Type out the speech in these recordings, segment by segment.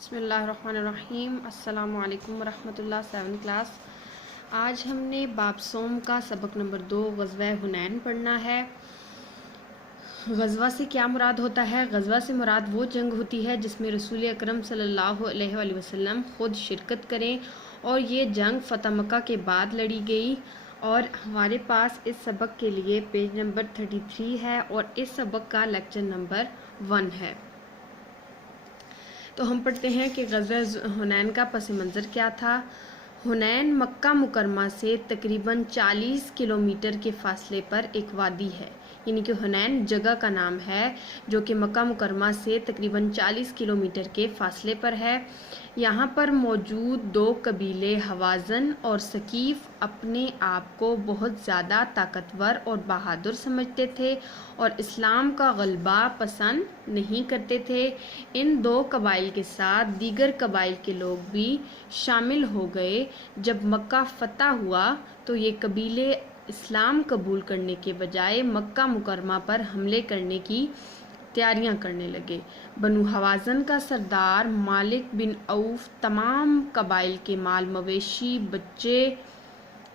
بسم اللہ الرحمن الرحیم۔ السلام علیکم ورحمۃ اللہ۔ 7 کلاس، آج ہم نے باب صوم کا سبق نمبر 2 غزوہ حنین پڑھنا ہے۔ غزوہ سے کیا مراد ہوتا ہے؟ غزوہ سے مراد وہ جنگ ہوتی ہے جس میں رسول اکرم صلی اللہ علیہ وآلہ وسلم خود شرکت کریں، اور یہ جنگ فتح مکہ کے بعد لڑی گئی۔ اور ہمارے پاس اس سبق کے لیے پیج نمبر 33 ہے اور اس سبق کا لیکچر نمبر 1 ہے۔ تو ہم پڑھتے ہیں کہ غزوہ حنین کا پس منظر کیا تھا۔ حنین مکہ مکرمہ سے تقریباً 40 کلومیٹر کے فاصلے پر ایک وادی ہے، یعنی کہ حنین جگہ کا نام ہے جو کہ مکہ مکرمہ سے تقریباً 40 کلومیٹر کے فاصلے پر ہے۔ یہاں پر موجود 2 قبیلے حوازن اور ثقیف اپنے آپ کو بہت زیادہ طاقتور اور بہادر سمجھتے تھے اور اسلام کا غلبہ پسند نہیں کرتے تھے۔ ان 2 قبائل کے ساتھ دیگر قبائل کے لوگ بھی شامل ہو گئے۔ جب مکہ فتح ہوا تو یہ قبیلے اسلام قبول کرنے کے بجائے مکہ مکرمہ پر حملے کرنے کی تیاریاں کرنے لگے۔ بنو حوازن کا سردار مالک بن عوف تمام قبائل کے مال مویشی، بچے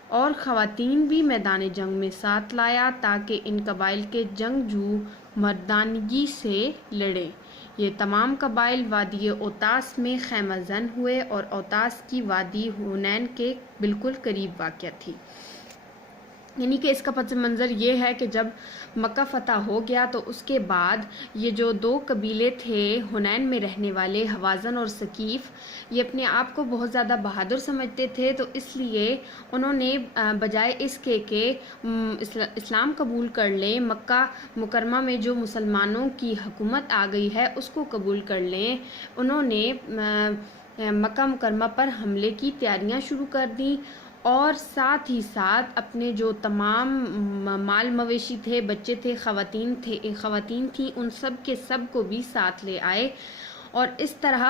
اور خواتین بھی میدان جنگ میں ساتھ لایا تاکہ ان قبائل کے جنگجو مردانگی سے لڑیں۔ یہ تمام قبائل وادی اوتاس میں خیمہ زن ہوئے اور اوتاس کی وادی حنین کے بالکل قریب واقع تھی۔ یعنی کہ اس کا پس منظر یہ ہے کہ جب مکہ فتح ہو گیا تو اس کے بعد یہ جو 2 قبیلے تھے حنین میں رہنے والے حوازن اور ثقیف، یہ اپنے آپ کو بہت زیادہ بہادر سمجھتے تھے، تو اس لیے انہوں نے بجائے اس کے کہ اسلام قبول کر لیں، مکہ مکرمہ میں جو مسلمانوں کی حکومت آ گئی ہے اس کو قبول کر لیں، انہوں نے مکہ مکرمہ پر حملے کی تیاریاں شروع کر دیں اور ساتھ ہی ساتھ اپنے جو تمام مال مویشی تھے، بچے تھے، خواتین تھیں، ان سب کے سب کو بھی ساتھ لے آئے، اور اس طرح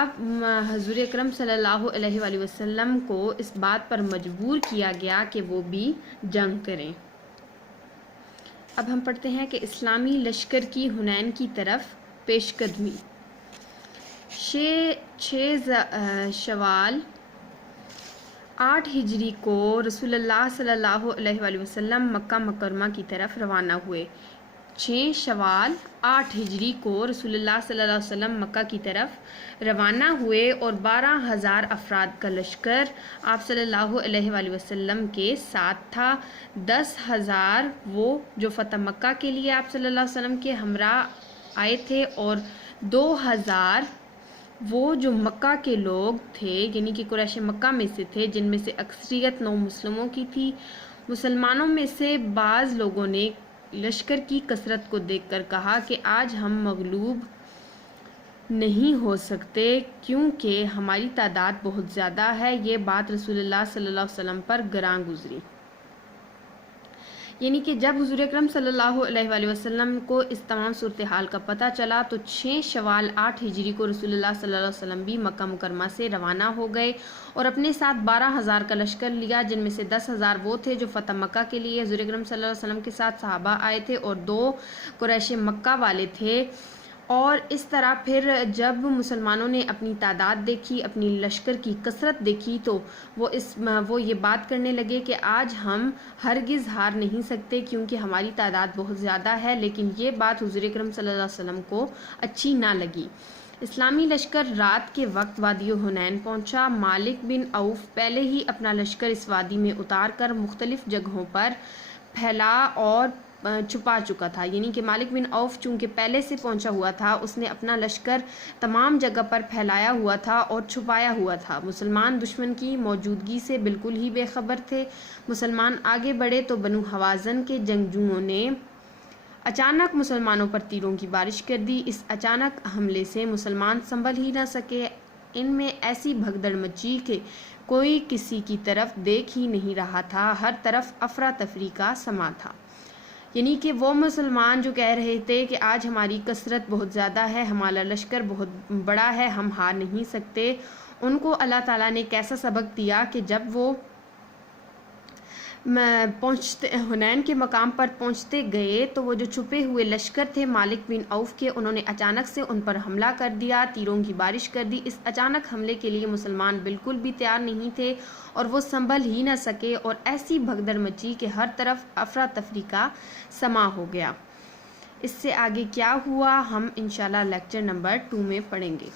حضور اکرم صلی اللہ علیہ وآلہ وسلم کو اس بات پر مجبور کیا گیا کہ وہ بھی جنگ کریں۔ اب ہم پڑھتے ہیں کہ اسلامی لشکر کی حنین کی طرف پیش قدمی۔ 6 شوال 8 ہجری کو رسول اللہ صلی اللہ علیہ وآلہ وسلم مکہ مکرمہ کی طرف روانہ ہوئے۔ 6 شوال 8 ہجری کو رسول اللہ صلی اللہ علیہ وسلم مکہ کی طرف روانہ ہوئے اور 12,000 افراد کا لشکر آپ صلی اللہ علیہ وآلہ وسلم کے ساتھ تھا۔ 10,000 وہ جو فتح مکہ کے لیے آپ صلی اللہ علیہ وسلم کے ہمراہ آئے تھے اور 2,000 وہ جو مکہ کے لوگ تھے، یعنی کہ قریش مکہ میں سے تھے، جن میں سے اکثریت نو مسلموں کی تھی۔ مسلمانوں میں سے بعض لوگوں نے لشکر کی کثرت کو دیکھ کر کہا کہ آج ہم مغلوب نہیں ہو سکتے کیونکہ ہماری تعداد بہت زیادہ ہے۔ یہ بات رسول اللہ صلی اللہ علیہ وسلم پر گراں گزری۔ یعنی کہ جب حضور اکرم صلی اللہ علیہ وآلہ وسلم کو اس تمام صورتحال کا پتہ چلا تو 6 شوال 8 ہجری کو رسول اللہ صلی اللہ علیہ وسلم بھی مکہ مکرمہ سے روانہ ہو گئے اور اپنے ساتھ 12,000 کا لشکر لیا، جن میں سے 10,000 وہ تھے جو فتح مکہ کے لیے حضور اکرم صلی اللہ علیہ وسلم کے ساتھ صحابہ آئے تھے اور 2 قریش مکہ والے تھے۔ اور اس طرح پھر جب مسلمانوں نے اپنی تعداد دیکھی، اپنی لشکر کی کثرت دیکھی، تو وہ یہ بات کرنے لگے کہ آج ہم ہرگز ہار نہیں سکتے کیونکہ ہماری تعداد بہت زیادہ ہے، لیکن یہ بات حضور اکرم صلی اللہ علیہ وسلم کو اچھی نہ لگی۔ اسلامی لشکر رات کے وقت وادی حنین پہنچا۔ مالک بن عوف پہلے ہی اپنا لشکر اس وادی میں اتار کر مختلف جگہوں پر پھیلا اور چھپا چکا تھا، یعنی کہ مالک بن عوف چونکہ پہلے سے پہنچا ہوا تھا، اس نے اپنا لشکر تمام جگہ پر پھیلایا ہوا تھا اور چھپایا ہوا تھا۔ مسلمان دشمن کی موجودگی سے بالکل ہی بے خبر تھے۔ مسلمان آگے بڑھے تو بنو حوازن کے جنگجوؤں نے اچانک مسلمانوں پر تیروں کی بارش کر دی۔ اس اچانک حملے سے مسلمان سنبھل ہی نہ سکے۔ ان میں ایسی بھگدڑ مچی کہ کوئی کسی کی طرف دیکھ ہی نہیں رہا تھا، ہر طرف افراتفری کا سما تھا۔ یعنی کہ وہ مسلمان جو کہہ رہے تھے کہ آج ہماری کثرت بہت زیادہ ہے، ہمارا لشکر بہت بڑا ہے، ہم ہار نہیں سکتے، ان کو اللہ تعالیٰ نے کیسا سبق دیا کہ جب وہ حنین کے مقام پر پہنچتے گئے تو وہ جو چھپے ہوئے لشکر تھے مالک بن عوف کے، انہوں نے اچانک سے ان پر حملہ کر دیا، تیروں کی بارش کر دی۔ اس اچانک حملے کے لیے مسلمان بالکل بھی تیار نہیں تھے اور وہ سنبھل ہی نہ سکے اور ایسی بھگدڑ مچی کہ ہر طرف افراتفری کا سما ہو گیا۔ اس سے آگے کیا ہوا ہم انشاءاللہ لیکچر نمبر 2 میں پڑھیں گے۔